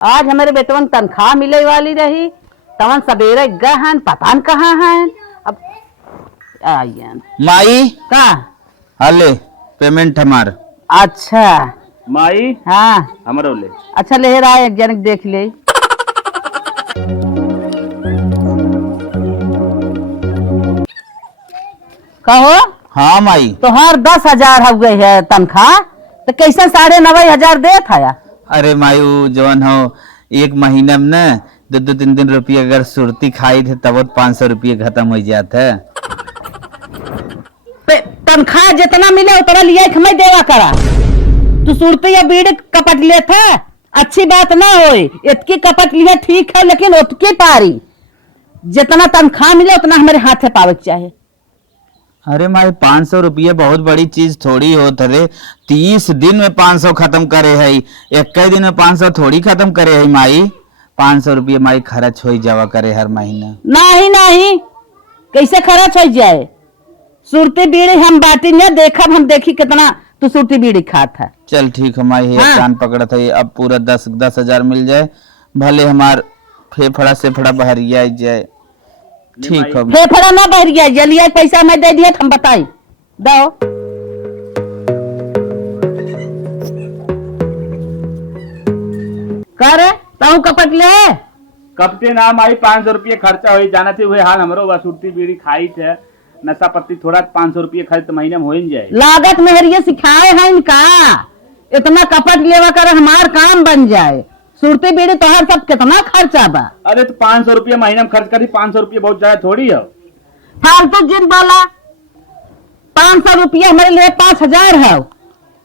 आज हमारे बेटवन तनख्वाह मिले वाली रही, तवन सवेरे गए हैं, पता न कहाँ हैं। अब आइए माई का हले पेमेंट हमार। अच्छा माई हाँ हमारो ले। अच्छा ले रहा है, एक जन देख ले। कहो हाँ माई तोहार 10,000 हो गई है तनख्वाह, तो कैसे 9,500 दे था? अरे माई वो जवन हो एक महीने में न 2-3 रुपये अगर सुरती खाई थे तब 500 रुपये खत्म हो जाता है। तनख्वाह जितना मिले उतना लिया मैं देवा करा। तू सुरती या बीड़ी कपट ले था, अच्छी बात ना हो। इतकी कपट लिया ठीक है, लेकिन उतकी पारी जितना तनख्वाह मिले उतना हमारे हाथ में पावे चाहिए। अरे माई 500 रुपये बहुत बड़ी चीज थोड़ी होत रे। 30 दिन में 500 खत्म करे है, 21 दिन में 500 थोड़ी खत्म करे है माई। 500 रुपये माई खर्च हो जावा करे हर महीना। नहीं नहीं कैसे खर्च हो जाए? सुरती बीड़ी हम बाटी न देखा, हम देखी कितना तू सुरती बीड़ी खात है। चल ठीक है माई, हाँ। कान पकड़ा था, अब पूरा 10,000 मिल जाए, भले हमार फेफड़ा से फड़ा बहरिया जाए। ठीक है फेफड़ा ना बह गया, जलिया पैसा मैं दे दिया, हम बताई दो। कर ताऊ कपट ले कपते ना माई 500 रुपये खर्चा हो जाना थे, हुए हाल हमरो सुरती बीड़ी खाई थे, नशा पत्ती थोड़ा 500 रुपये खर्च तो महीने में हो जाए। लागत मेहरिया सिखाए हैं इनका, इतना कपट लेवा कर हमार काम बन जाए। सुरती बीड़ी तोहर सब कितना खर्चा बा? अरे तो 500 रुपये महीने में खर्च करी, 500 रुपये बहुत ज्यादा थोड़ी है। फालतू जिन बोला। 500 रुपया हमारे लिए 5,000 है।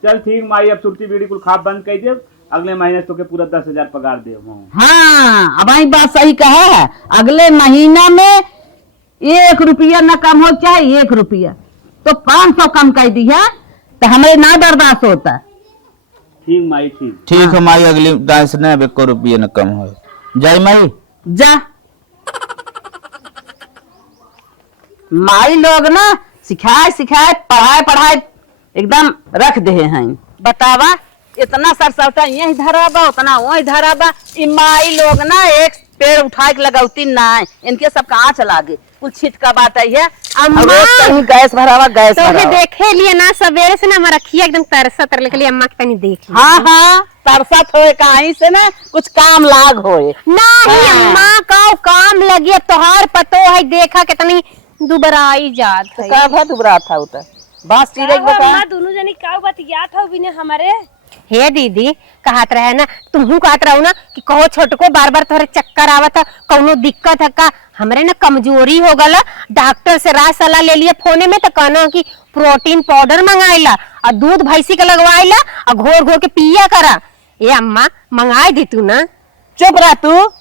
चल ठीक माई, अब सुरती बीड़ी कुल खा बंद कर दे, अगले महीने तो के पूरा 10,000 पगार दे। हाँ अब आई बात सही कहा है, अगले महीना में 1 रुपया न कम हो, चाहे 1 रुपया तो 500 कम कर दिया तो हमें ना बर्दाश्त होता। ठीक माई ठीक। ठीक है माई, अगली दास ने 1 रुपये न कम हो जाए माई। जा माई लोग ना सिखाए सिखाए पढ़ाए पढ़ाए एकदम रख दे हैं। बतावा इतना सरसौटा यही धरा बा, उतना वही धरा बा। माई लोग ना एक पेड़ उठा के लगौती ना, इनके सब कहाँ चला गए, कुछ छिटका बात आई है। अम्मा कहीं गैस भरावा गैस तो भरावा। देखे लिए ना सवेरे से ना हमारा रखिए एकदम तरसत रखली, अम्मा के तनी देख ली। हाँ हाँ तरसत होए कहीं से ना कुछ काम लाग होए। नहीं हाँ। अम्मा का काम लगी, अब तोहार पतो है, देखा कितनी दुबराई जात है। का भा दुबरा था उतर बास चीरे बता। अम्मा दोनों जनी का बतिया था बिने हमारे। हे दीदी कहत रहे ना, तुमहू कहत रहो ना कि कहो छोटको बार बार तोहरे चक्कर आवत है, कौनो दिक्कत है का? हमरे ना कमजोरी हो गला, डॉक्टर से राय सलाह ले लिए फोने में, तो कहना कि प्रोटीन पाउडर मंगाइला और दूध भैंसी का लगवाइला और घोर घोर के पिया करा। ए अम्मा मंगाई दी तू ना। चुप रह तू,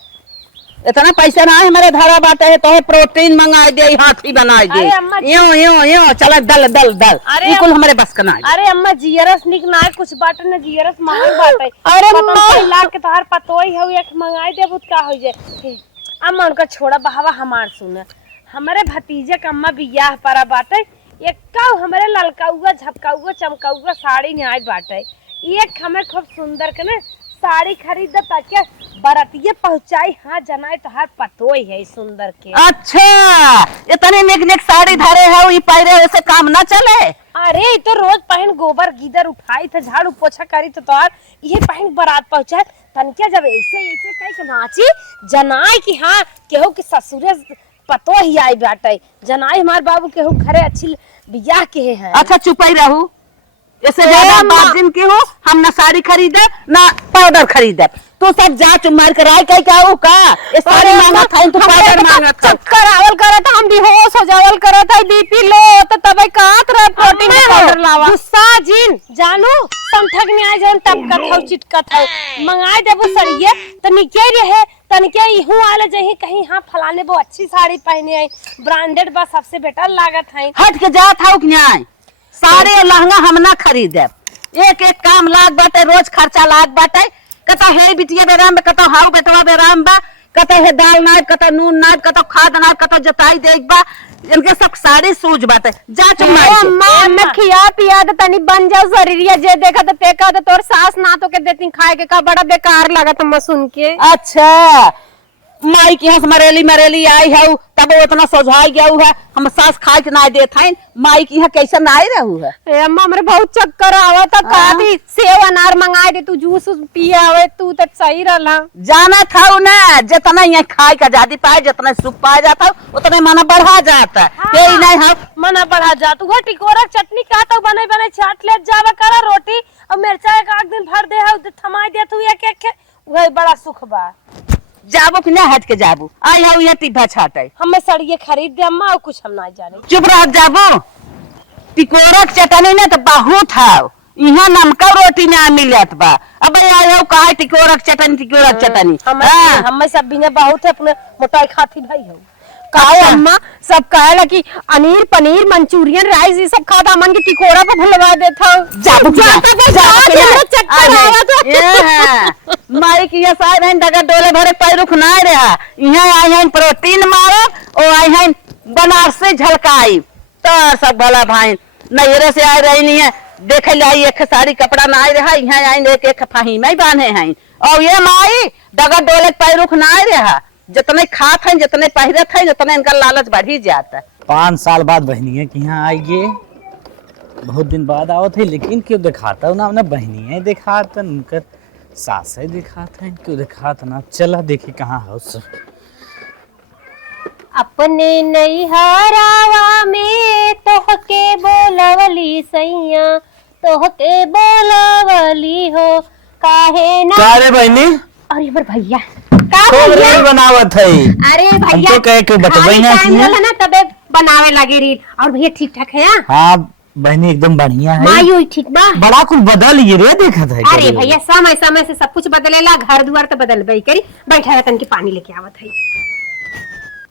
इतना पैसा ना है हमारे धारा बात है, तो है प्रोटीन मंगा दे, हाथी बना दे। अरे अम्मा यूं यूं यूं चला दल दल दल, अरे बिल्कुल हमारे बस का ना है। अरे अम्मा जीरस निक ना है, कुछ बाटे ना जीरस महंग बाटे। अरे लाख के तोहार पतोई हो, एक मंगाई दे बुत का हो जाए। अम्मा उनका छोड़ा बहावा हमार सुन, हमारे भतीजे का अम्मा बियाह परा बाटे, एक हमारे ललकाउआ झपकाउआ चमकाउआ साड़ी न्याय बाटे, एक हमें खूब सुंदर के ना साड़ी खरीद ताकि बरतिये पहुंचाई। हाँ जनाए तोहार पतोई है सुंदर के। अच्छा इतने नेक नेक साड़ी धारे है, ये पैरे ऐसे काम ना चले। अरे तो रोज पहन गोबर गीदर उठाई थे, झाड़ू पोछा करी तो तोहार ये पहन बारात पहुंचाए। तनकिया जब ऐसे ऐसे कह के नाची जनाए कि हाँ केहू के ससुरे पतो ही आई बाटे, जनाए हमार बाबू केहू घरे अच्छी बियाह के है। अच्छा चुप ही रहू, इससे ज्यादा मार्जिन की हो, हम ना साड़ी खरीदे ना पाउडर खरीदे। तू सब जांच मार कर आए कह क्या हो का ये साड़ी मांगा था, तू पाउडर मांगा था। चक्कर आवल करत, हम बेहोश हो जावल करत है, बीपी लो तो तबे कहत रहे प्रोटीन पाउडर लावा। गुस्सा जिन जानू संठग में आए जन टपकत हो चिटकत है, मंगाए देबो सरिये तो निके रहे तनके इहू आले जही कहीं। हाँ फलाने वो अच्छी साड़ी पहने आई, ब्रांडेड बा सबसे बेटर लागत है। हट के जात हाउ कि न्याय, साड़ी और लहंगा हम ना खरीदे। एक एक काम लाग बाटे, रोज खर्चा लाग बाटे। कता है बिटिया बेराम बा, कता हाउ बेटवा बेराम बा, कतो है दाल ना, कतो नून ना, कतो खाद ना, कतो जताई देख बा, इनके सब सारी सूझ बात है। जा चुमाई से। अम्मा मैं खिया पिया तो तनी बन जाओ शरीरिया, जे देखा तो तेका तो तोर सास ना तो के देती खाए के, का बड़ा बेकार लागत हम सुन के। अच्छा माई की हंस मरेली मरेली आई है, तब वो इतना सोझाई गया है, हम सास खाए के ना देत हैं। माई की यहाँ कैसे ना आई रहू है। ए अम्मा हमरे बहुत चक्कर आवत का दी सेव अनार मंगाए दे, तू जूस पिया आवे तू तो सही रहला। जाना था ना, जितना यहाँ खाए का आजादी पाए, जितना सुख पाया जाता उतना मना बढ़ा जाता। यही नहीं है मना बढ़ा जात। वो टिकोरा चटनी खाता बने बने छाट ले जावा करा रोटी और मिर्चा एक आध दिन भर दे है थमाई दे तू एक एक के, वही बड़ा सुख बा। जाबो कि ना हट के जाबो, आई है यहाँ टिब्बा छाटे। हमें सड़िए खरीद दे अम्मा और कुछ हम ना जाने। चुप रह जाबो। टिकोरा चटनी ने तो बहुत है, यहाँ नमका रोटी ना मिलत बा। अब आई हो कहा टिकोरा चटनी हमें सब भी ने बहुत है अपने मोटाई खाती भाई हो। काहे अम्मा सब कहेला कि अनीर पनीर मंचूरियन राइस ये सब खाता, मन के टिकोरा को भुलवा देता। जाबो चक्कर आवत माई की ये साहब हैं डगा डोले भरे पैर रुख ना रहा। यहाँ आई हैं प्रोटीन मारो और आई हैं बनारसी झलकाई तो सब भला भाई नैरे से आ रही नहीं है, देखे लाई एक साड़ी कपड़ा ना रहा, यहाँ आई एक एक फाही में बांधे हैं। और ये माई डगा डोले पैर रुख ना रहा, जितने खात हैं जितने पहिरत हैं जितने इनका लालच बढ़ ही जाता। 5 साल बाद बहनिया के यहाँ आइए, बहुत दिन बाद आवत है, लेकिन क्यों दिखाता ना अपना बहनिया दिखाता, उनकर सास दिखाता है, क्यों दिखाता ना। चला देखी कहाँ है उस अपने नैहरावा में तोहके बोलवली सैया, तोहके बोलवली हो काहे ना। का रे बहनी? अरे हमर भैया रील बनावत है। अरे भैया हमको कहे के बतबई ना टाइम रहला ना तबे बनावे लगे रील। और भैया ठीक ठाक है? हाँ बहनी एकदम बढ़िया है। मायू ठीक बा? बड़ा कुछ बदल ये रे देखा था। अरे भैया समय समय से सब कुछ बदलेला, घर दुआर तो बदलबे करी। बैठा है तन के पानी लेके आवत है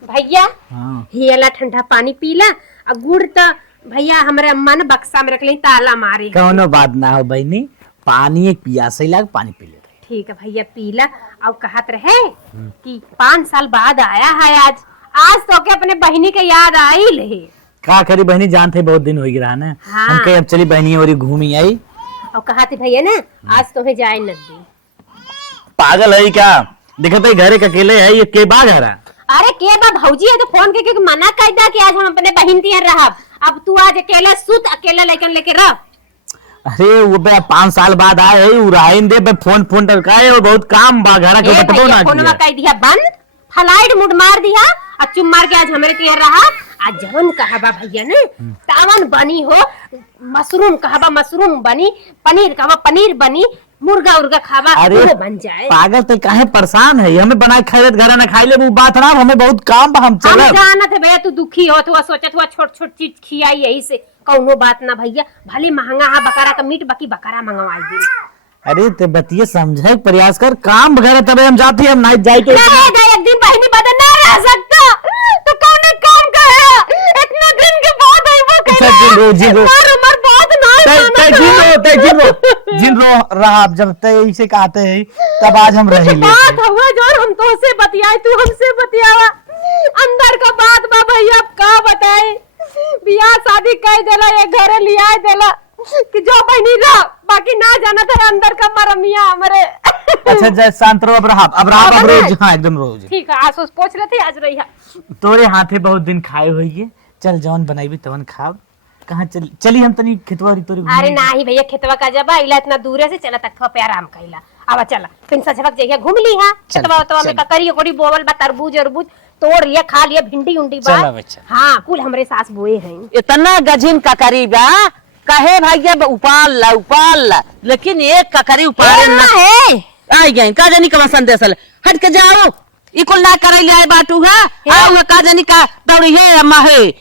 भैया। हाँ। हियला ठंडा पानी पीला, और गुड़ तो भैया हमारे अम्मा ने बक्सा में रख ली, ताला मारे। कौनो बात ना हो बहनी, पानी एक पियासे लाग पानी पी ले। ठीक है भैया पीला। और कहत रहे कि 5 साल बाद आया है आज तो के अपने बहनी के याद आई ले। का करी बहनी, जानते बहुत दिन हो गया ना। हाँ। हम कहे अब चली बहनी और घूमी आई। और कहा थी भैया ना आज तुम्हें जाए नदी। पागल है क्या, देखा तो घरे के अकेले है, ये के बाग हरा। अरे के बा भौजी है तो फोन करके मना कर दा कि आज हम अपने बहन तिहर रहब। अब तू आज अकेला सुत, अकेला लेकर लेके रह। अरे वो 5 साल बाद आए है, उराइन दे फोन फोन टलकाए और बहुत काम बा घरा के बतबो ना। फोन में कह दिया बंद, फ्लाइट मोड मार दिया और चुम मार के आज हमारे तिहर रहा। आज जवन कहबा भैया ने तावन बनी हो, मशरूम कहबा मशरूम बनी, पनीर कहबा पनीर बनी, मुर्गा उर्गा खावा वो बन जाए। पागल तो काहे परेशान है, हमें बनाए खाए घर ना खाई ले वो बात ना, हमें बहुत काम बा, हम चल। हम जानत है भैया तू दुखी हो, तो सोचत हुआ छोट छोट चीज खियाई यही से, कौनो बात ना भैया। भले महंगा है बकरा का मीट, बाकी बकरा मंगवाई दे। अरे ते बतिये समझे प्रयास कर, काम वगैरह तबे हम जाते हैं, हम नाइट जाए तो एक दिन बहनी बदल ना रह सकता तो कौन काम करेगा? इतना दिन के बाद आईबो कहना उमर बहुत जिन रो रहा जब तय इसे कहते हैं तब आज हम रह बात हुआ जो हम तो से बतियाए, तू हमसे बतियावा अंदर का बात बा भैया। अब का बताए, बियाह शादी कह देला, ये घरे लिया देला कि जो बहनी रह, बाकी ना जाना था अंदर का मरमिया हमारे। अच्छा जय शांत रहो, अब रोज। हाँ एकदम रोज। ठीक है आज पूछ रहे थे, आज रही है। तोरे हाथे बहुत दिन खाए हुई, चल जौन बनाई तवन खाब। कहाँ चली हम तनी खेतवा तोरी। अरे नहीं भैया खेतवा का जब इला इतना दूर से चला तक पे आराम कइला। अब चला फिर सजवक जइया घूम ली हां खेतवा तो में ककरी कोड़ी बोवल बा, तरबूज अरबूज तोड़ लिया, खा लिया, भिंडी उंडी बा। हां कुल हमरे सास बोए हैं। इतना गजिन ककरी बा, कहे भैया उपाल ला, लेकिन एक ककरी उपाल ना है। आई गई का जानी का संदेश हट के जाओ, ई कुल ना करे ले बाटू है। आओ का जानी का दौड़ी है अम्मा है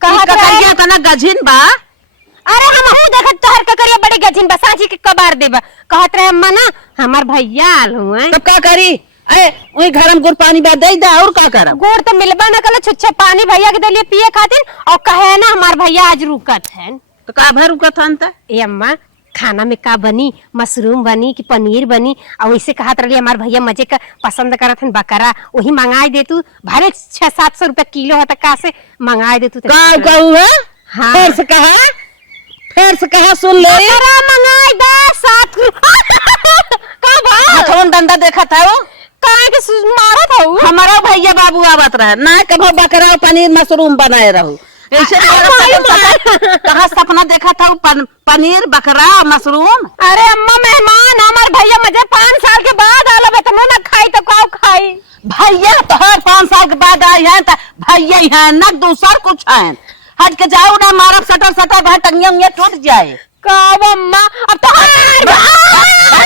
ककरिया तना गजिन बा। अरे हम हूं देखत तोहर ककरिया बड़ी गजिन बा, साजी के कबार देबा। कहत रहे अम्मा ना हमार भैया आल हुए, तब का करी? ए ओई घर में गुड़ पानी बा दे दा, और का करब? गुड़ तो मिलबा ना कल, छुच्छे पानी भैया के देलिए पिए खातिर। और कहे ना हमार भैया आज रुकत है, तो का भर रुकत हन त? ए अम्मा खाना में का बनी, मशरूम बनी कि पनीर बनी। और वैसे कहत रही हमार भैया मजे का पसंद करत हन बकरा, वही मंगाई दे तू। भले 600-700 रुपया किलो है, का से मंगाई दे तू। का कहू है? हाँ। फिर से कहा सुन ले। बकरा मंगाई दे 7 का भाव हथवन डंडा देखा था वो काहे के मारत हऊ। हमारा भैया बाबू आवत रहे ना, कभो बकरा और पनीर मशरूम बनाए रहू। ऐसे कहा सपना देखा था वो पनीर बकरा मशरूम। अरे अम्मा मेहमान हमार भैया मुझे 5 साल के बाद आला बेतनो ना खाई तो का खाई। भैया तो हर 5 साल के बाद आई है, तो भैया है ना दूसर कुछ है। हट के जाओ ना, मारब सटर भाई टंगिया उंगिया टूट जाए। कब अम्मा अब तोहार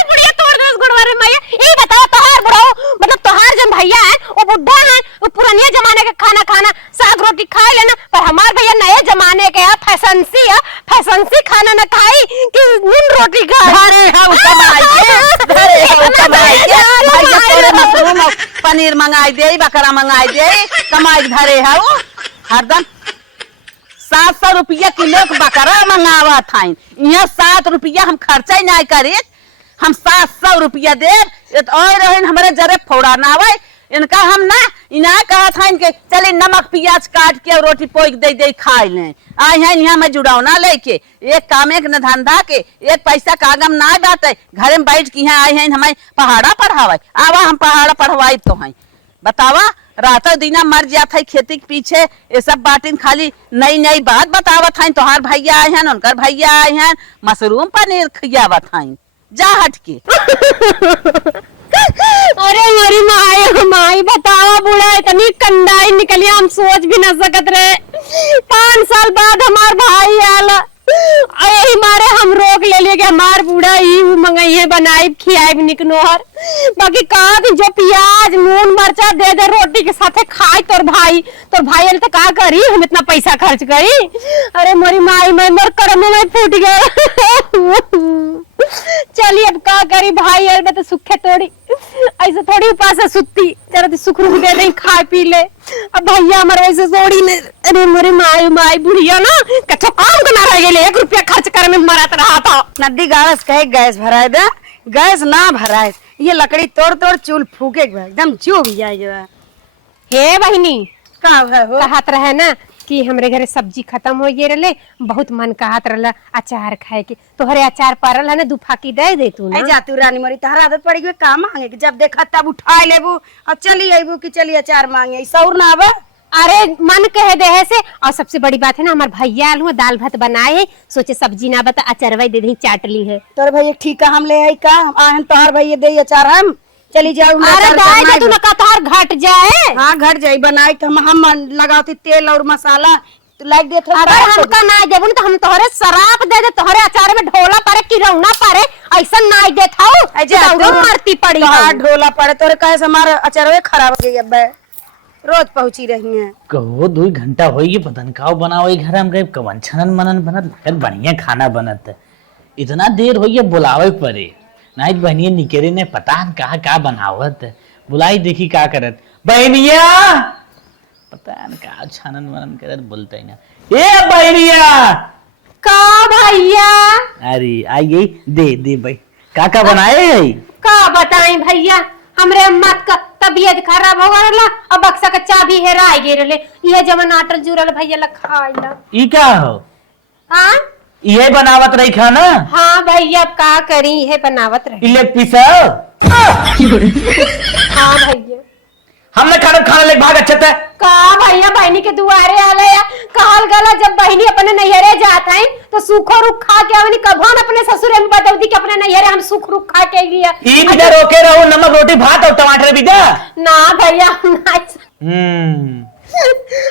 बुढ़िया तोड़ दे गुड़वा रे मैया। ये बताओ तोहार बुढ़ाओ मतलब तोहार जन भैया है वो बुढ़ा है, वो पुराने जमाने का खाना साग रोटी खा लेना। पर हमार भैया नए जमाने के है, फैशनसी खाना न खाई कि नून रोटी खाई। घरे हाउ कमाई के, घरे हाउ कमाई के भैया तोरे मशरूम और पनीर मंगाई दे, बकरा मंगाई दे, कमाई घरे हाउ। हरदम 700 रुपया किलो के बकरा मंगावा था। यहाँ 7 रुपया हम खर्चा ही नहीं करे, हम 700 रुपया दे और हमारे जरे फोड़ा ना आवे। इनका हम ना इना कहा था इनके चले नमक प्याज काट के और रोटी पोई दे खाए ले। आए हैं यहाँ में जुड़ाव ना लेके, एक काम एक न धंधा के, एक पैसा कागम ना बाते। घरे में बैठ के यहाँ आए हैं हमें पहाड़ा पढ़ावे। आवा हम पहाड़ा पढ़वाई तो हैं। बतावा रातों दिना मर जाता है खेती के पीछे, ये सब बातिन खाली नई बात बतावत हैं। तोहार भैया आए हैं, उनकर भैया आए हैं, मशरूम पनीर खियावत हैं। जा हट के। अरे मेरी माई बताओ बुढ़ा इतनी कंडाई निकली हम सोच भी न सकत रहे। 5 साल बाद हमार भाई आला यही मारे हम रोक ले लिए कि हमार बूढ़ा ही मंगाई है बनाई खियाई निकनोहर। बाकी कहा जो प्याज नून मरचा दे दे रोटी के साथे खाई तोर भाई तो का करी, हम इतना पैसा खर्च करी। अरे मोरी माई मैं मोर कर्म में फूट गया। चलिए अब का करी भाई यार, मैं तो सुखे थोड़ी ऐसे थोड़ी उपास सुत्ती तेरा सुख रुख दे नहीं खाए पी ले। अब भैया हमारे वैसे सोड़ी ने। अरे मोरी माई बुढ़िया ना कच्छो काम तो ना रह गए, 1 रुपया खर्च करे में मरत रहा था। नदी गाड़स कहे गैस भराए दे, गैस ना भराए, ये लकड़ी तोड़ चूल फूके एकदम जो भी जाए। हे बहिनी का हो कहत रहे ना कि हमरे घरे सब्जी खत्म हो गए रहे, बहुत मन कहत रहा अचार खाए के। तोहरे अचार पारल है ना, 2 फाकी दे दे तू ना। जातू रानी मोरी तहरा आदत पड़ी गई का मांगे, जब देखा तब उठा लेबू और चली अबू कि चली अचार मांगे, सौर ना आवे। अरे मन कह दे से। और सबसे बड़ी बात है ना हमारे भैया आलू दाल भात बनाए है, सोचे सब्जी ना बता अचारवा दे दी चाट ली है। तोर भैया ठीक है हम ले आई का आहन तोहर भैया दे अचार हम चली जाऊ। अरे दाई दे तू ना कतार घट जाए। हाँ घट जाई बनाई तो हम लगाती तेल और मसाला तो लाइक देत। अगर हमका ना देबू तो हम तोहरे शराब दे दे, तोहरे अचार में ढोला पारे कि रौना पारे ऐसा ना देत हूं मरती पड़ी है। ढोला पड़े तोरे कहे से हमारा अचार खराब हो गई। अब रोज पहुंची रही है कहो 2 घंटा हो गई पता नहीं का बनाओ घर हम गए कवन छनन मनन बनत लगत बढ़िया खाना बनत। इतना देर हो गई बुलावे परे नाइट बहनिया निकेरे ने पता न कहा का बनावत बुलाई देखी का करत बहनिया पता न का छनन मनन करत बोलते ही ना। ए बहनिया का भैया अरे आई दे भाई का बनाए का बताई भैया, हमरे अम्मा का तबीयत खराब हो गला अब बक्सा का चाबी हेरा गए रहे, ये जमन आटल जुरल भैया ला खाइला। ई का हो? हां ये बनावत रही खाना? हाँ भैया अब का करी ये बनावत रही। इले पिसा हाँ भैया हमने खाना ले भाग अच्छा था का भैया बहनी के दुआरे आले या कहल गला जब बहनी अपने नैहरे जात है तो सूखो रुख खा के आवनी कभन अपने ससुरे में बतौती कि अपने नैहरे हम सुख रुख खा के लिया। ई बिना रोके रहो नमक रोटी भात और टमाटर बिदा ना भैया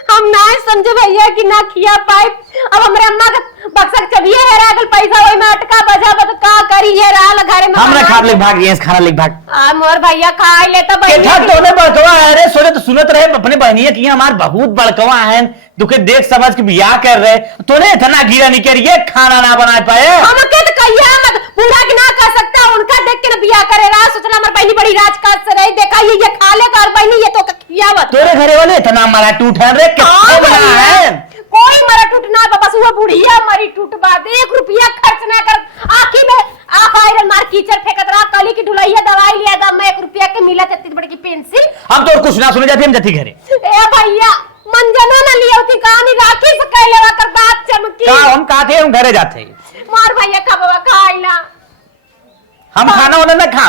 हम ना समझे भैया कि ना खिया पाए। अब हमरे अम्मा का बक्सा चबिए हेरा गल पैसा ओई में अटका बजा बत का करी ये राल घरे में हमरा खा ले भाग ये खाना ले भाग आ मोर भैया खा ले तो के भैया ठग तोने बड़कवा अरे सोने तो सुनत रहे अपने बहनिया की हमार बहुत बड़कवा है दुखे देख समझ के बियाह कर रहे तोने इतना गिरा नहीं कर ये खाना ना बना पाए। हम के तो कहिया मत पूरा कि ना कर सकता उनका देख के ना बियाह करे रहा सोचला हमर बहनी बड़ी राजकाज से रही देखा ये खा ले कर बहनी ये तो खियावत तोरे घरे वाले इतना मारा टूट है रे कितना बना है को कोई मरा टूटना बा, बस वो बुढ़िया मरी टूटबा, 1 रुपया खर्च ना कर। आखी में आख आयरन मार कीचड़ फेंकत रहा, कली की ढुलैया दवाई लिया था, मैं 1 रुपया के मिला इतनी बड़ी की पेंसिल। हम तो कुछ ना सुने जाते, हम जाती घरे। ए भैया मंजनो न लिया होती कहानी राखी से कह लेवा कर बात चमकी। का हम काथे, हम घरे जाते। मार भैया खबवा खाइला। हम खाना वाला ना खा,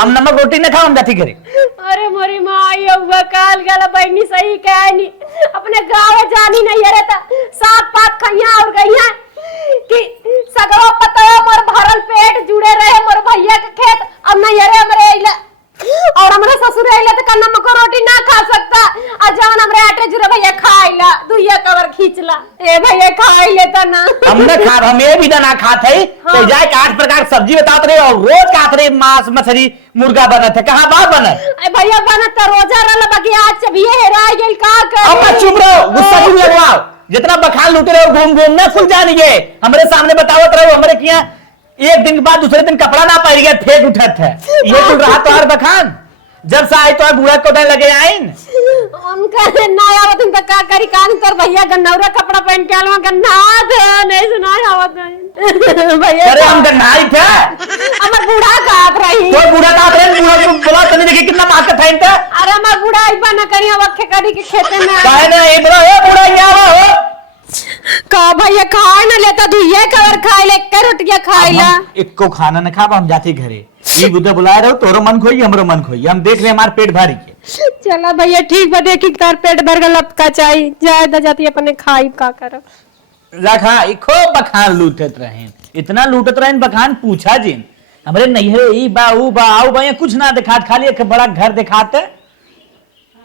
हम नमक रोटी ना खाओ, हम जाती घरे। अरे मोरी माई हुआ काल गला बहनी सही कहनी, अपने गाँव जानी नहीं है रहता, 7 पात खैया और गैया कि सगरो पता मोर भरल पेट जुड़े रहे मोर भैया के खेत। अब नहीं अरे हमरे इला और हमरे ससुर इला तो कन्ना मको रोटी ना खा सकता, और जान हमरे आटे जुड़े भैया खाइला, दुइया कवर खींचला। ए भैया खाई लेता ना। हमने खा, हम ये भी ना खाते हैं। तो जाए 8 प्रकार सब्जी बताते रहे और रोज खाते रहे, मांस मछली मुर्गा बनत है, कहाँ बात बनत? ए भैया बनत तो रोजा रहला, बाकी आज जब ये हेरा गेल का कर। अब चुप रहो, गुस्सा क्यों लगवाओ? जितना बखान लूटे रहे घूम घूम ना खुल जानिए, हमारे सामने बतावत रहो। हमारे किया एक दिन के बाद दूसरे दिन कपड़ा ना पहन गया, फेंक उठत है। ये तो रहा तो हर बखान, जब से आए तो बूढ़ा कोटा लगे आइन। उनका ना आवत तो का करी कान कर भैया गन्नौरा कपड़ा पहन के आलवा गन्ना दे नहीं सुना आवत नहीं भैया। अरे हम गन्नाई थे, हमर बूढ़ा गात रही। तो बूढ़ा का रहे, बूढ़ा को बोला तने देखी कितना मार के था। अरे हमर बूढ़ा इबा न करिया वखे करी के खेते में काहे ना ए बूढ़ा यहाँ हो का भैया खाए न लेता, दुइये कवर खाए ले, एक रोटियां खाइला। एक को खाना न खा, हम जाते घरे। ये बुद्धा बुलाए रहो, तोरो मन खोई हमरो मन खोई, हम देख रहे हमारे पेट भारी के। चला भैया ठीक बा, देखी तार पेट भर गल अब का चाहिए, जाए जाती अपने खाई का करब। रखा इको बखान लूटत रहे, इतना लूटत रहे बखान पूछा जिन। हमरे नैहरे ई बा ऊ बा आऊ बा, कुछ ना दिखात, खाली एक बड़ा घर दिखाते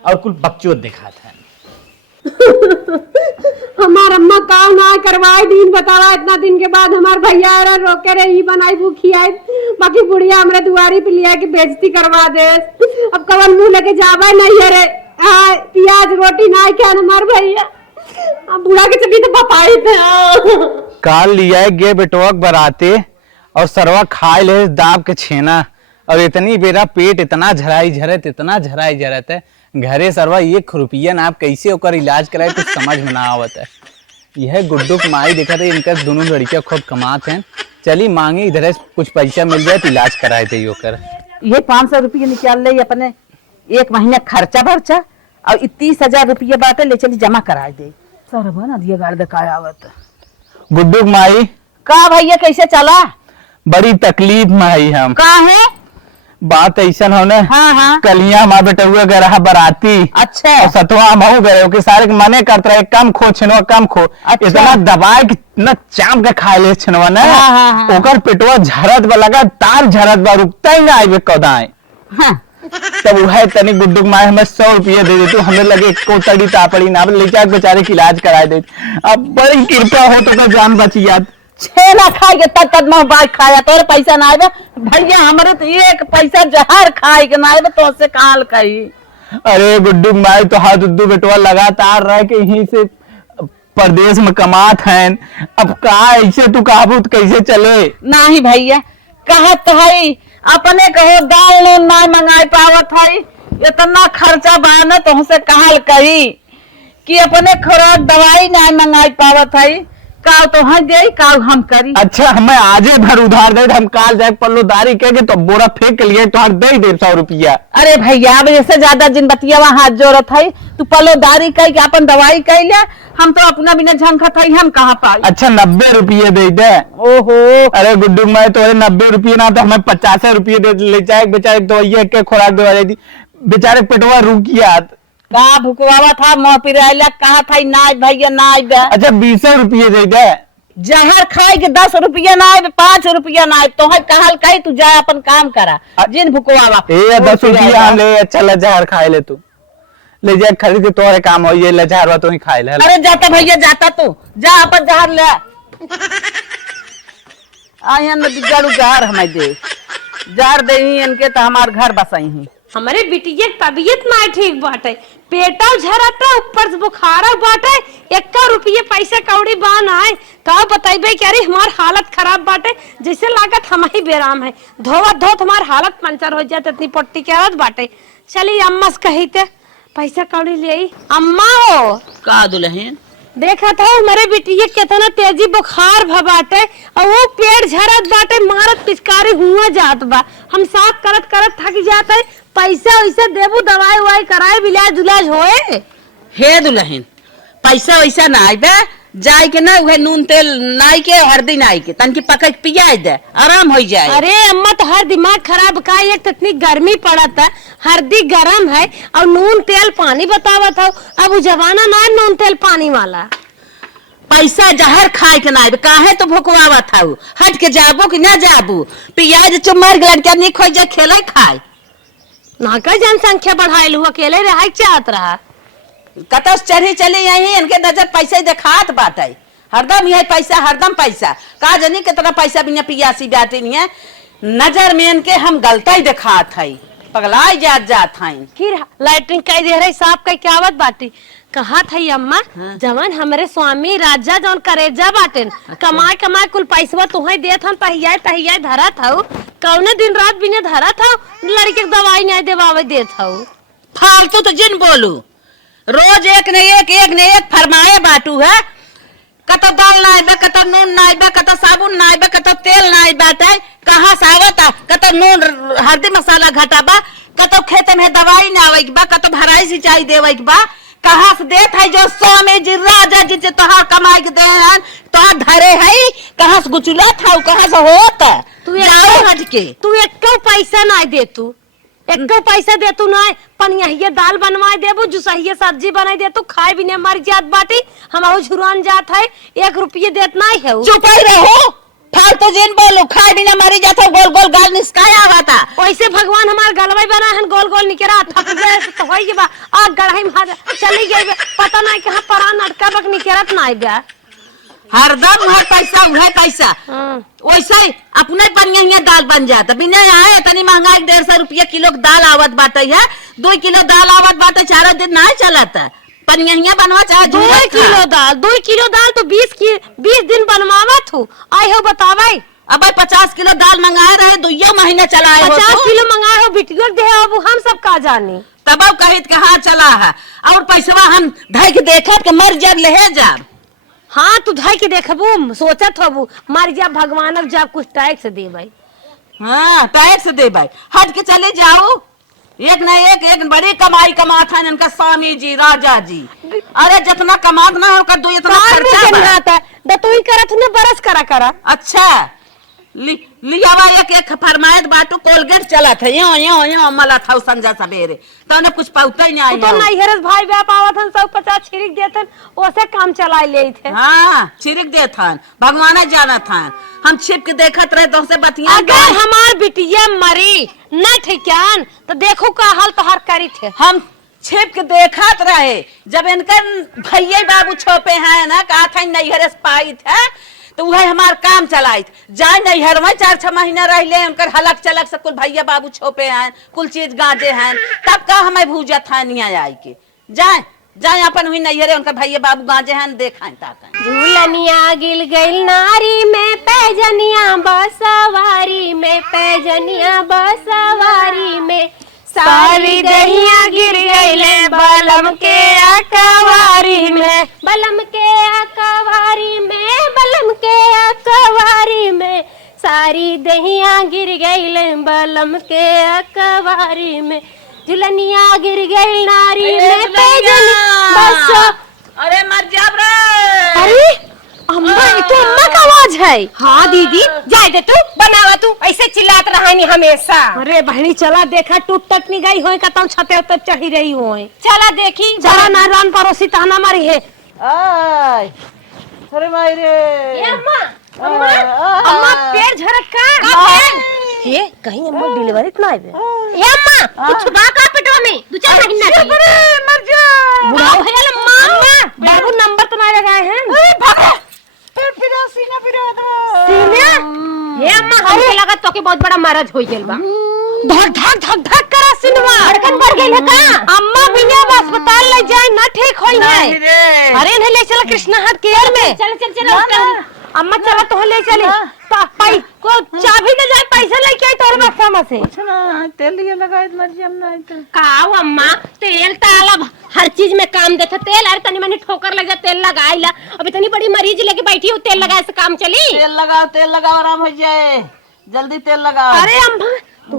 और कुल बकचोद दिखाते हैं। हमार अम्मा काम ना करवाए, दिन बतावा इतना दिन के बाद हमार भैया आ रोके रे ई बनाई भूखी आई, बाकी बुढ़िया हमरे दुआरी पे लिया के बेइज्जती करवा दे। अब कवन मुंह लेके जावे नहीं है रे, हां प्याज रोटी ना क्या हमार भैया, अब बुढ़ा के चबी तो बपाई थे। काल लिया गे बेटवा बराते और सरवा खाए ले दाब के छेना, और इतनी बेरा पेट इतना झराई झरत, इतना झराई झरत है। घरे सरवा 1 रुपया ना, आप कैसे होकर इलाज कराए कुछ समझ में ना आवत है। यह गुड्डू माई देखा थे, इनका दोनों लड़कियां खूब कमाते हैं, चली मांगी इधर कुछ पैसा मिल जाए तो इलाज कराए थे होकर। ये 500 रुपये निकाल ले अपने 1 महीने खर्चा भर्चा, और 30,000 रुपये बाटे ले चली जमा करा दे। सर बना दिए गाड़ दिखाया आवत गुड्डू माई का भैया कैसे चला? बड़ी तकलीफ में आई हम। का है बात ऐसा होने, हाँ। कलिया हमारे बेटे हुए गए रहा बराती। अच्छा। और सतवा महू गए कि सारे मने करते रहे, कम खो छिनवा कम खो। अच्छा। इतना दबाए कि न चाप के खाए ले छिनवा ने। हाँ। ओकर पेटवा झरत बा, लगा तार झरत बा, रुकता ही ना आइबे कौदाए। हाँ। तब वह तनी गुड्डू माए हमें 100 रुपये दे दे, तो हमें लगे को तड़ी तापड़ी ना ले जाके बेचारे की इलाज कराए दे। अब बड़ी कृपा हो तो जान बची याद। छेना खाएगे तद मोबाइल खाया, तोरे पैसा ना आए भैया, हमारे तो 1 पैसा जहर खाए के ना आए तो से काल कही। अरे गुड्डू माई तो हाथ दुद्दू बेटवा लगातार रह के यहीं से प्रदेश में कमात हैं। अब कहा ऐसे तू काबू कैसे चले? नहीं भैया कहत है अपने कहो दाल नून ना मंगाई पावत है, इतना खर्चा बान तो से कहल कही कि अपने खुराक दवाई ना मंगाई पावत है, का तो हम दे का हम करी। अच्छा हमें आजे भर उधार दे, हम काल जाए पल्लोदारी कह तो बोरा फेंक लिए तो हर दे 150 रुपया। अरे भैया अब जैसे ज्यादा जिन बतिया हाथ जोड़त है, तू पल्लोदारी कह के अपन दवाई कह ले, हम तो अपना बिना झंखत है, हम कहाँ पाई। अच्छा 90 रुपये दे दे। ओहो अरे गुड्डू मैं तो 90 रुपये ना, तो हमें 50 रुपये दे ले जाए बेचारे दवाइया के खुराक दवा जाती, बेचारे पेटवा रुकिया का भुकवावा था मोह पिराइला, कहा था ना भैया ना आए। अच्छा 20 रुपये दे दे। जहर खाए के 10 रुपया ना आए, 5 रुपया ना आए, तो है कहल कही तू जा अपन काम करा जिन भुकवावा। 10 रुपया ले, अच्छा ले जहर खाए ले, तू ले जाए खरीद के तोहरे काम हो, ये ले जहर तो ही खाए ले। अरे जाता भैया जाता, तू जा अपन जहर ले आया नदी जड़ू जहर हमें दे, जहर दे इनके तो हमार घर बसाई ही। हमारे बिटिया की तबीयत ना ठीक बाटे, पेटा झरता, ऊपर से बुखारा बाटे, 1 रुपये पैसा कौड़ी बान आए, का बताइबे कि अरे हमार हालत खराब बाटे, जैसे लागत हम ही बेराम है, धोवा धोत हमार हालत पंचर हो जाते, इतनी पट्टी के हालत बाटे। चलिए अम्मा से कही थे पैसा कौड़ी ले आई। अम्मा हो का दुल्हन देखा था हमारे बिटिया कितना तेजी बुखार भबाटे और वो पेड़ झरत बाटे मारत पिचकारी हुआ जात बा। हम साफ करत करत थक जाते, पैसा वैसा देबू दवाई उवाई कराए इलाज उलाज होए। हे दुल्हन पैसा वैसा ना आइबे, जाय के ना उहे नून तेल नाई के हल्दी नाई के तन की पकड़ पिया दे, आराम हो जाए। अरे अम्मा तो हर दिमाग खराब का, एक तो इतनी गर्मी पड़त है, हल्दी गरम है और नून तेल पानी बतावत हो। अब वो जमाना ना है नून तेल पानी वाला। पैसा जहर खाए के ना आइबे, काहे तो भुकवावा था हट के जाबो कि ना जाबू, पिया जे चुमर गलन के नहीं खोई जा खेले खाए ना का जनसंख्या बढ़ाइल हुआ, अकेले रह चाहत रहा। कतस चढ़ी चली यही इनके नजर पैसा दिखात बाटे, हरदम यही पैसा हरदम पैसा, का जनी कितना पैसा बिना पियासी बाटे नहीं है, नजर में इनके हम गलता ही दिखात है, पगलाई जात है। फिर लाइटिंग कई दे रही साहब कई क्या बाटी कहा था अम्मा। जवन हमारे स्वामी राजा जौन करेजा बाटेन कमाए कमाए कुल पैसा तुम्हें देत हन, पहिया धरा था कौने दिन रात बिना धरा था, लड़के के दवाई नहीं देवावे देत था। फालतू तो जिन बोलू, रोज एक ने एक फरमाए बाटू है, कतो दाल ना आइबे, कतो नून ना आइबे, कतो साबुन ना आइबे, कतो तेल ना आइबे, कहाँ से आवता, कतो नून हल्दी मसाला घटाबा, कतो खेत में दवाई ना आवे बा, कतो भराई सिंचाई देवे बा, कहाँ से देत है जो स्वामी जी राजा जी से तोहार कमाई के दे हैं, तोहार धरे है, कहाँ से गुचुला था, कहाँ से होता तू जाओ हट के। तू एक पैसा ना दे, तू एक पैसा दे तू ना पनिया दाल बनवाए देबू, जुसहिया सब्जी बनाई दे तू, खाए भी नहीं मर जात बाटी, हम झुरान जात है, 1 रुपये देत नहीं है। चुप ही रहो, फालतू जिन बोलू, खाए बिना मरी जाता, गोल गोल गाल निस्काया हुआ था। वैसे भगवान हमार गलवाई बना है, गोल गोल निकरा थक गए तो होई के बा आ गढ़ाई में चली गई, पता नहीं कहां परान अटका बक निकरत ना आइबा। हरदम हर पैसा उहे पैसा, वैसे ही अपने पनिया दाल बन जाता, बिना आए इतनी महंगाई 150 रुपया किलो दाल आवत बाटे है, 2 किलो दाल आवत बाटे, 4 दिन ना चलता, पनिया बनवा चाहे 2 किलो दाल तो 20 दिन बनवावत हूँ। आई हो बतावाई अब 50 किलो दाल मंगाए रहे, 2 महीने चलाए हो, 50 किलो मंगाए हो, बिटिया दे अब हम सब का जानी, तब कहित के हाँ चला है, और पैसा हम धैक देखत के मर जब ले जाब। हाँ तू धाई के देखबू, सोचत हबू मर जा भगवान जब कुछ टैक्स दे भाई। हाँ टैक्स दे भाई, हट के चले जाओ, एक न एक बड़ी कमाई कमात है इनका स्वामी जी राजा जी। अरे जितना कमात ना होगा दो इतना खर्चा तू ही करत ना बरस करा। अच्छा लियावा एक फरमायत बाटो कोलगेट चला था, यो मला था संजा सवेरे तो कुछ पाउता ही नहीं आई। तो नहीं हेरस भाई व्याप आवत हन 150 छिड़क देतन, ओसे काम चलाई ले थे। हां छिड़क देथन, भगवान जाना था, हम छिप के देखत रहे तो से बतिया। अगर हमार बिटिया मरी न ठिकान तो देखो का हाल तोहर करी थे। हम छिप के देखत रहे, जब इनका भैया बाबू छोपे हैं ना कहा था नहीं हेरस पाई थे, तो वह हमार काम चलाई जाए नहीं हर में 4-6 महीना रह ले, उनकर हलक चलक से कुल भैया बाबू छोपे हैं, कुल चीज गांजे हैं, तब का हमें भूजा था नहीं आई के जाए अपन हुई नहीं हरे, उनका भैया बाबू गांजे हैं देखाएं ताका। झूलनिया गिल गई नारी में पैजनिया बसवारी में, पैजनिया बसवारी में, सारी दहिया गिर गईले बलम के अकवारी में, बलम के अकवारी में, बलम के अकवारी में, सारी दहिया गिर गईले बलम के अकवारी में, झुलनिया गिर गई नारी में पैजनिया बस। अरे मर जाब रे। अरे अम्मा, ये तो अम्मा का आवाज है। हाँ दीदी जाए दे, तू बनावा, तू ऐसे चिल्लात रहानी हमेशा। अरे बहनी चला देखा टूट टट नहीं गई होए, कतौ छते उतर चढ़ी रही होए, चला देखी चला नारायण पड़ोसी ताना मारी है। आय अरे माई रे। अम्मा अम्मा अम्मा पेड़ झरक का ये कहीं अम्मा डिलीवरी इतना आए ये अम्मा कुछ बाका पेटवा में 2-4 महीना की मर जा बुढ़ाओ है ना अम्मा, बाबू नंबर तो नहीं लगाए हैं। अरे भाग सीना पिरा सीना ये अम्मा हमके लगा तो के बहुत बड़ा मरज होई गेल बा, धक धक धक धक करा सिनवा धड़कन बढ़ गई है का। अम्मा बिना अस्पताल ले जाए ना ठीक होई है। अरे नहीं ले चला कृष्णा हाट केयर में, चल अम्मा चला तो ले चले पाई को चाबी के जाए पैसा लेके आई तोर बक्सा में से। तेल ये लगाए मर जाम ना तो काऊ अम्मा तेल ताला हर चीज में काम देता तेल। अरे तनी मनी ठोकर लग जा तेल लगाइला। अब इतनी बड़ी मरीज लेके बैठी हूँ, तेल लगाए से काम चली? तेल लगाओ आराम हो जाए, जल्दी तेल लगाओ। अरे अम्मा तो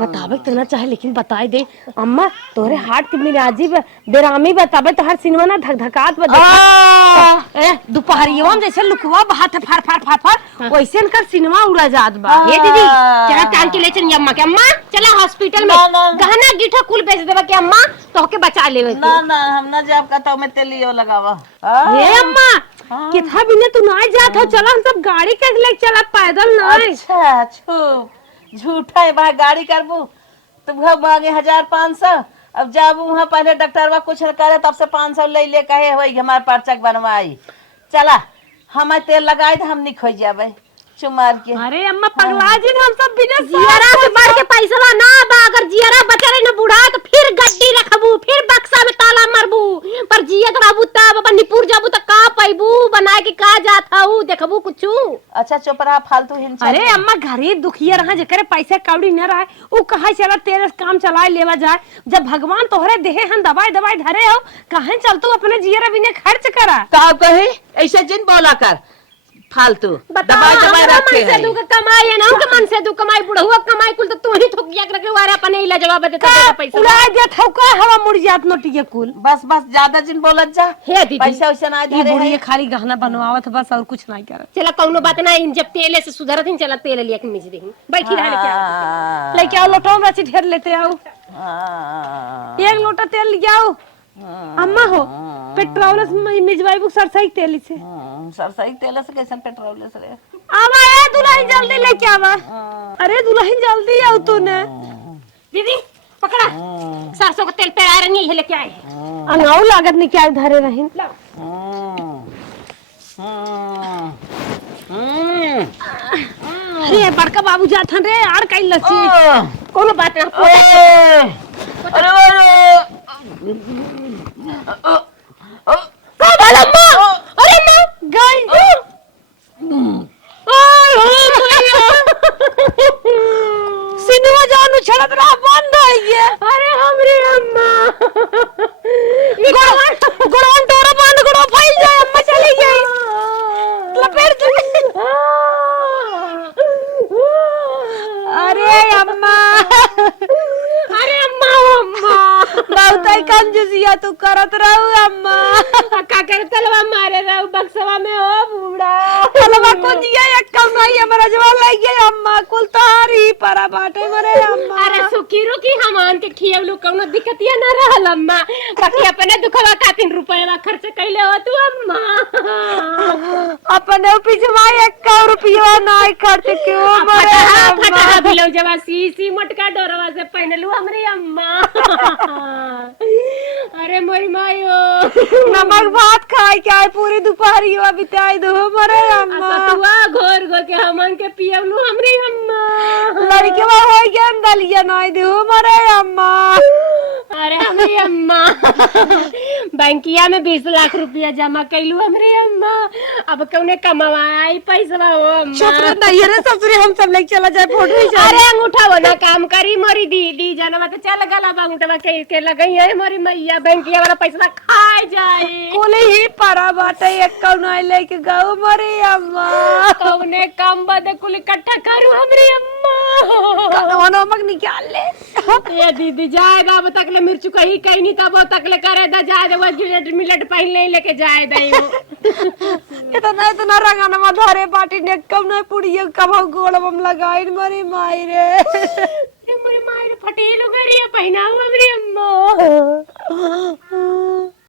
बतावे तो ना चाहे, लेकिन बताई दे अम्मा तोरे हार्ट की मिजाजी बेरामी बतावे तो हर सिनेमा ना धक धकात बजे दोपहरियों में जैसे लुकवा बात फार फार फार फार वैसे इनका सिनेमा उड़ा जात बा। ये दीदी चला टांग के ले चल अम्मा के। अम्मा चला हॉस्पिटल में गहना गिठा कुल बेच देवा के अम्मा, तो के बचा लेवे। ना ना हम ना जाब का तो मैं तेलियो लगावा। ये अम्मा किथा बिना तू ना जात हो, चला हम सब गाड़ी के ले चला, पैदल ना। अच्छा छुप झूठा है भाई, गाड़ी करबू तुम घर मांगे 1500, अब जाबू वहाँ पहले डॉक्टरवा कुछ न करे तब से 500 ले कहे वही हमारे पर्चक बनवाई। चला हमें तेल लगाए तो हम नहीं खो जाबे चुमार के। अरे अम्मा पगला जी हम सब बिना जियारा से बढ़ के पैसा ना बा। अगर जियारा बचा रहे ना बूढ़ा तो फिर गड्डी रखबू, फिर बक्सा में ताला मारबू। पर जियत रहबू तब अपन निपुर जाबू तो का पैबू बना के का जात हऊ देखबू कुछू। अच्छा चुप रहा फालतू हिल। अरे अम्मा गरीब दुखिया रहा जेकरे पैसे कौड़ी न रहे उ कहा चला तेरे काम चलाए लेवा जाए। जब भगवान तोहरे देहे हन दवाई दवाई धरे हो, कहे चल तू अपने जियरा बिना खर्च करा। का कहे ऐसे जिन बोला कर फालतू दवाई दवाई रखे मन से दू कमाई है ना के मन से दू कमाई बुढ़वा कमाई कुल तो तू ही ठोकिया करके वारे अपने इला जवाब देता तेरा पैसा उड़ा दे थौका हवा मुड़ जात नोटिए कुल। बस बस ज्यादा जिन बोलत जा। हे दीदी पैसा वैसा ना ये धरे बुढ़िया है। खाली गहना बनवावत बस और कुछ नहीं करत। चला कौनो बात ना, इन जब तेले से सुधरत ही चला तेल लिया के मिज देही बैठी रह लेके लेके आओ लोटा में ढेर लेते आओ, एक लोटा तेल ले आओ। अम्मा हो पेट्रोल से मिजवाई बुक सरसई तेल से सरसई तेल से कैसे पेट्रोल से रे। आवा ए दुल्हन जल्दी लेके आवा। अरे दुल्हन जल्दी आओ तू ने। दीदी पकड़ा सरसों का तेल पे आ रही है लेके आए। अनाऊ लागत नहीं क्या धरे रही। अरे बड़का बाबू जात हन रे आर कई लस्सी कोनो बात ना। अरे अरे मां गई सिनेमा जानु छड़त रहा बंद हो गया। अरे हमरे अम्मा गुड़वन तोरा बंद गुड़ो फैल जाए अम्मा चली गई लपेट दे। अरे अम्मा अरे अम्मा अम्मा बहुत ही कंजूसिया तू करत रहू अम्मा। का करे तलवा मारे रहू बक्सवा में हो बूढ़ा। तलवा को दिया एक कम नहीं हमरा जवान लग गया अम्मा कुल तारी परा बाटे मरे अम्मा। अरे सुखी रुकी हमान के खियवलू कौनो दिक्कतिया ना रहल अम्मा, बाकी अपने दुखवा खातिर रुपया खर्च कैले हो तू अम्मा। अपने पिछवा 1 रुपया नहीं खर्च क्यों मरे फटा बिलो जवा सी मोटका डोरवा से पहनलू हमरी अम्मा। अरे मोरी मायो नमक भात खाए के आए पूरी दोपहरी बिताई दो मरे अम्मा। तुआ घोर घोर के हमन के पियवलू हमरी अम्मा। लड़के हो गया दलिया नहीं दो मरे अम्मा। अरे हमरी अम्मा बैंकिया में 20 लाख रुपया जमा कैलू हमरी अम्मा, अब कौने कमाई पैसा हो अम्मा। चुप रह नहीं रे ससुरे हम सब लेके चला जाए फोटो खिंचा। अरे अंगूठा वो ना काम करी मोरी दीदी जनवा तो चल गला अंगूठा के लगई है मोरी मैया बैंकिया वाला पैसा खा जाए। कोले ही परा बाटे एक कौन लेके गऊ मरे अम्मा। कौने काम बदे कुल इकट्ठा करू हमरी अम्मा। नमक निकाल ले। ये दीदी जाए अब तक ले मिर्च कहीं कहीं नहीं तब तक ले करे दा जाए दे वो मिलट पहन नहीं लेके जाए दई इतना रंगनमा धरे बाटी ने कम नहीं पुड़िया कब गोड़ बम लगाई मरी माई रे। मोरी माई फटेलो गड़िया पहनाऊ हमरी अम्मा।